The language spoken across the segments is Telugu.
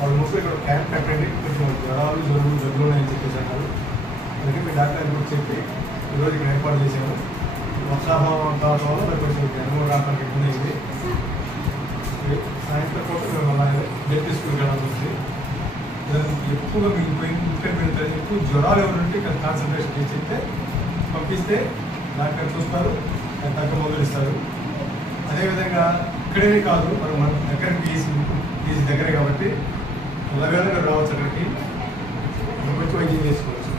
వాళ్ళు ముప్పై ఇక్కడ క్యాంప్ పెట్టండి, కొంచెం జ్వరాలు జబ్బులు ఉన్నాయని చెప్పేసి అన్నారు. అందుకే మీ డాక్టర్ కూడా చెప్పి ఈరోజు ఇక్కడ ఏర్పాటు చేశాను. వర్షాభావం కావడం వల్ల మరి కొంచెం జన్మ రావడానికి ఇబ్బంది అయింది. సాయంత్రం పూట మేము అలా జెపీ స్కూల్కి వెళ్ళాల్సి వచ్చింది. ఎక్కువగా మీకు ఇక్కడ పెడతారు, ఎక్కువ జ్వరాలు ఎవరుంటే ఇక్కడ కాన్సన్ట్రేషన్ చేసి చెప్తే పంపిస్తే డాక్టర్ చూస్తారు, తగ్గ మందులు ఇస్తారు. అదేవిధంగా ఇక్కడే కాదు, మనం మన దగ్గర పీజీ దగ్గరే కాబట్టి ఎలాగైనా రావచ్చు, అక్కడికి వచ్చి వైద్యం చేసుకోవచ్చు.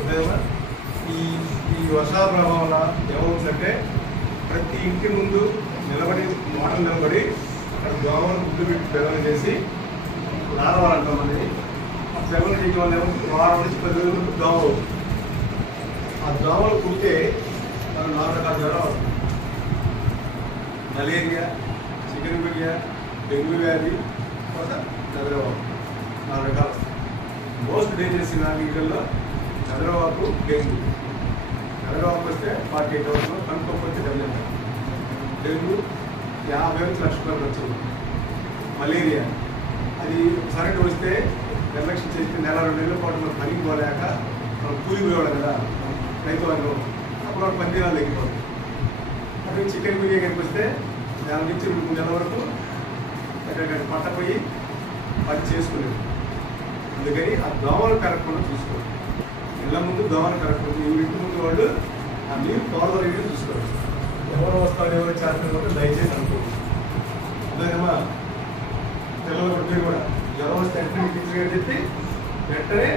అదేవిధంగా ఈ వర్షాల ప్రభావం వల్ల ఏమవుతుందంటే ప్రతి ఇంటి ముందు నిలబడి మోడల్ నిలబడి అక్కడ దోమలు గుడ్డు పెట్టి పెదవులు చేసి నానవాలంటామని ఆ పెదవులు చేయడం వల్ల వారం నుంచి 10 రోజులకు దోమలు, ఆ దోమలు కుడితే మనం 4 రకాల జ్వరాలు, మలేరియా, చికెన్ గురియా, డెంగ్యూ వ్యాధి, చంద్రబాబు 4 రకాలు. మోస్ట్ డేంజరస్ 4 వీటిల్లో చంద్రబాబు, డెంగ్యూ. చంద్రబాబు వస్తే 48 అవర్స్లో, కనుక్కోకపోతే డెంగ్యూ 50 లక్షల వచ్చింది. మలేరియా అది ఒకసారి వస్తే నిర్లక్ష్యం చేస్తే 1-2 నెలల పాటు మనం పనికి పోలేక మనం కూలిపోయేవాడు కదా రైతు వర్గం, అప్పుడు 10 దినాలు తగ్గిపోతుంది. అక్కడ చికెన్ గురియా కనుక వస్తే దాని నుంచి 3 నెలల వరకు ఎక్కడికక్కడ పట్టపోయి పని చేసుకునేది. అందుకని ఆ దోమలు కరగకుండా చూసుకోవాలి. ఇళ్ళ ముందు దోమలు కరగకుండా ఇంటి ముందు వాళ్ళు ఆ నీరు తోడదొరికి చూసుకోవాలి. ఎవరు వస్తారు ఎవరు చేస్తున్నారు దయచేసి అనుకోండి. అదేమా పిల్లలు మీరు కూడా జ్వరం వస్తే వెంటనే టీచర్ గారు చెప్పి వెంటనే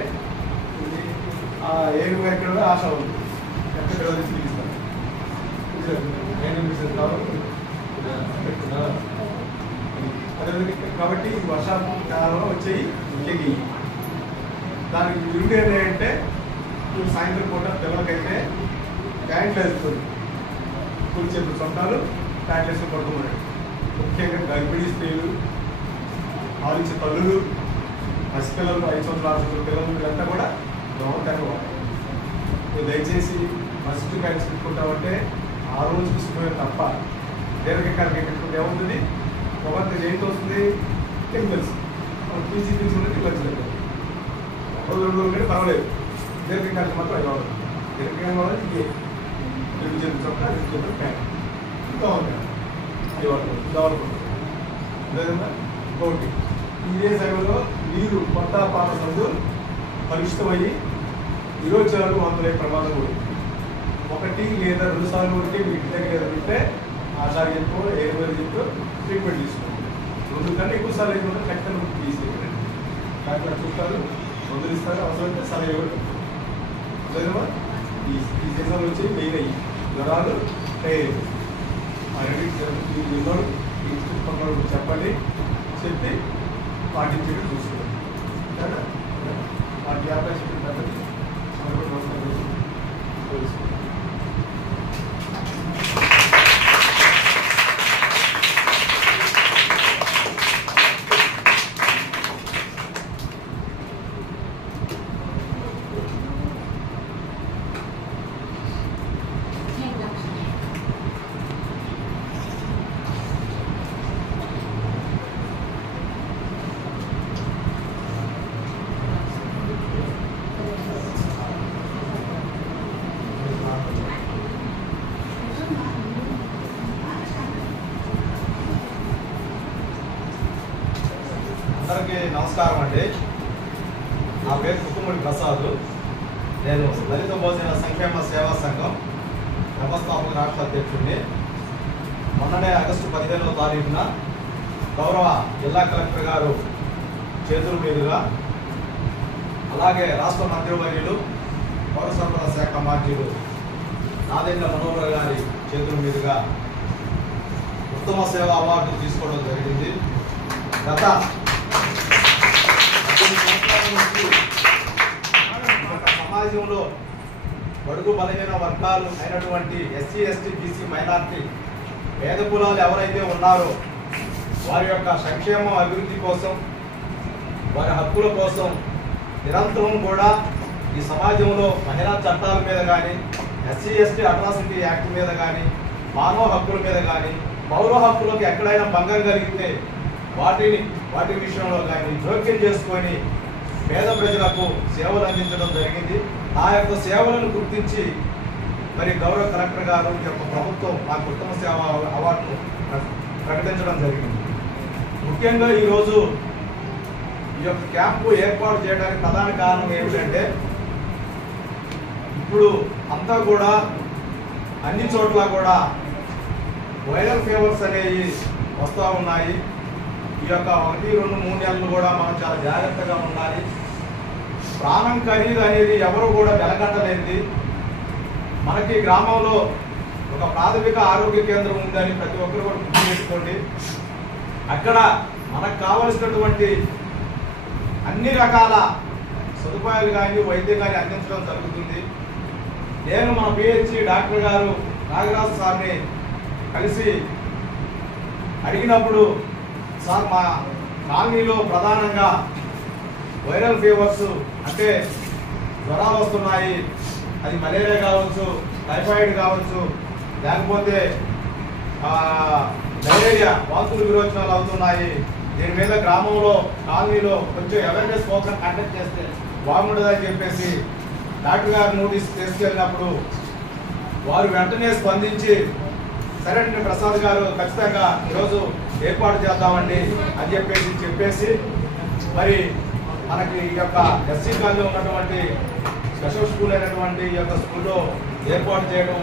ఆ ఏమి ఎక్కడ ఆశ ఉంది ఎక్కడ పిల్లలు తీసుకెళ్ళిస్తారు. అదేవిధంగా కాబట్టి వర్షాకాలంలో వచ్చేవి ముఖ్యంగా దానికి వింటే ఏంటంటే సాయంత్రం పూట పిల్లలకైతే ప్యాంట్లు వేస్తుంది, కూలి చేతులు చొట్టాలు ప్యాంట్లు వేసుకుని పడుతున్నాడు. ముఖ్యంగా గర్భిణీ స్త్రీలు, ఆలోచే తల్లులు, పసిపిల్లలు, 5 సంవత్సరాల 6 సంవత్సరాల పిల్లలు వీళ్ళంతా కూడా దోమ తెరవాలి. నువ్వు దయచేసి ఫస్ట్ ప్యాంట్స్ పెట్టుకుంటావంటే ఆ రోజుకి సుఖమే తప్ప దీర్ఘకాలిక పెట్టుకుంటే ఏమవుతుంది, ఒకటి జైలు వస్తుంది, కెమికల్స్ పీజీ తీసుకుంటే కెమికల్స్ లేదు. 1 రోజు 2 రోజులు కంటే పర్వాలేదు, దీర్ఘకాలిక మాత్రం అది అవ్వదు. దీర్ఘకాలిక వల్ల ఇదే 2 చేతులు చొక్క 2 చేతులు ప్యాంట్ ఇంకా ఉంటాయి, అది వాడుతుంది. అదేవిధంగా ఇంకొకటి ఇదే సమయంలో నీరు కొత్త పాత సందు కలుషితమయ్యి విరోచనాలు అందులో ప్రమాదం కూడా 1 లేదా 2 సార్లు ఉంటే మీ ఇంటి దగ్గర ఏదంటే ఆచార్య చెప్పో ఏదో చెప్పో ట్రీట్మెంట్ తీసుకోండి. 2 కన్నా ఎక్కువ సార్లు అయితే ఖచ్చితంగా తీసేయండి. డాక్టర్ చూస్తారు, మందులు ఇస్తారు, అవసరమైతే సలహా ఇవ్వండి. అదేవిధంగా ఈ సీజన్లో వచ్చి మెయిన్ అయ్యి జ్వరాలు, టైర్ ఎన్నో ఈ చుట్టుపక్కల చెప్పండి, చెప్పి పాటించేది చూసుకోండి. వాటి వ్యాపారం చెప్పిన పద్ధతి తెలుసుకోండి. అందరికీ నమస్కారం అండి. నా పేరు కుక్కుముడి ప్రసాద్. నేను దళిత భోజన సంక్షేమ సేవా సంఘం వ్యవస్థాపక రాష్ట్ర అధ్యక్షుడిని. మొన్ననే ఆగస్టు 15వ తారీఖున గౌరవ జిల్లా కలెక్టర్ గారు చేతుల మీదుగా, అలాగే రాష్ట్ర మంత్రివర్యులు పౌర సరఫరా శాఖ మంత్రులు నాదెండ్ల మనోహర్ గారి చేతుల మీదుగా ఉత్తమ సేవ అవార్డు తీసుకోవడం జరిగింది. గత సమాజంలో బడుగు బలహీన వర్గాలు అయినటువంటి ఎస్సీ, ఎస్టీ, బీసీ, మైనార్టీ, పేద కులాలు ఎవరైతే ఉన్నారో వారి యొక్క సంక్షేమం, అభివృద్ధి కోసం, వారి హక్కుల కోసం నిరంతరం కూడా ఈ సమాజంలో మహిళా చట్టాల మీద కానీ, ఎస్సీ, ఎస్టీ అట్రాసిటీ యాక్ట్ మీద కానీ, మానవ హక్కుల మీద కానీ, పౌర హక్కులకు ఎక్కడైనా భంగం కలిగితే వాటిని వాటి విషయంలో కానీ జోక్యం చేసుకొని పేద ప్రజలకు సేవలు అందించడం జరిగింది. ఆ యొక్క సేవలను గుర్తించి మరి గౌరవ కలెక్టర్ గారు ఈ యొక్క ప్రభుత్వం నాకు ఉత్తమ సేవ అవార్డును ప్రకటించడం జరిగింది. ముఖ్యంగా ఈరోజు ఈ యొక్క క్యాంపు ఏర్పాటు చేయడానికి ప్రధాన కారణం ఏమిటంటే ఇప్పుడు అంతా కూడా అన్ని చోట్ల కూడా వైరల్ ఫీవర్స్ అనేవి వస్తూ ఉన్నాయి. ఈ యొక్క 1, 2, 3 నెలలు కూడా మనం చాలా జాగ్రత్తగా ఉండాలి. ప్రాణం ఖరీదు అనేది ఎవరు కూడా వెలగట్టలేనిది. మనకి గ్రామంలో ఒక ప్రాథమిక ఆరోగ్య కేంద్రం ఉందని ప్రతి ఒక్కరు కూడా గుర్తుపెట్టుకోండి. అక్కడ మనకు కావలసినటువంటి అన్ని రకాల సదుపాయాలు కానీ వైద్యం కానీ అందించడం జరుగుతుంది. నేను మన పిహెచ్సి డాక్టర్ గారు నాగరాజు సార్ని కలిసి అడిగినప్పుడు, సార్ మా కాలనీలో ప్రధానంగా వైరల్ ఫీవర్స్ అంటే జ్వరాలు వస్తున్నాయి, అది మలేరియా కావచ్చు, టైఫాయిడ్ కావచ్చు, లేకపోతే డైరేరియా వాంతులు విరోచనాలు అవుతున్నాయి. దీని మీద గ్రామంలో కాలనీలో కొంచెం అవేర్నెస్ ప్రోగ్రామ్ కండక్ట్ చేస్తే బాగుండదని చెప్పేసి డాక్టర్ గారు నోటీస్ తీసుకెళ్ళినప్పుడు వారు వెంటనే స్పందించి సరే ప్రసాద్ గారు ఖచ్చితంగా ఈరోజు ఏర్పాటు చేద్దామండి అని చెప్పేసి మరి మనకి ఈ యొక్క ఎస్సీ కాలనీలో ఉన్నటువంటి స్పెషల్ స్కూల్ అయినటువంటి ఈ యొక్క స్కూల్లో ఏర్పాటు చేయడం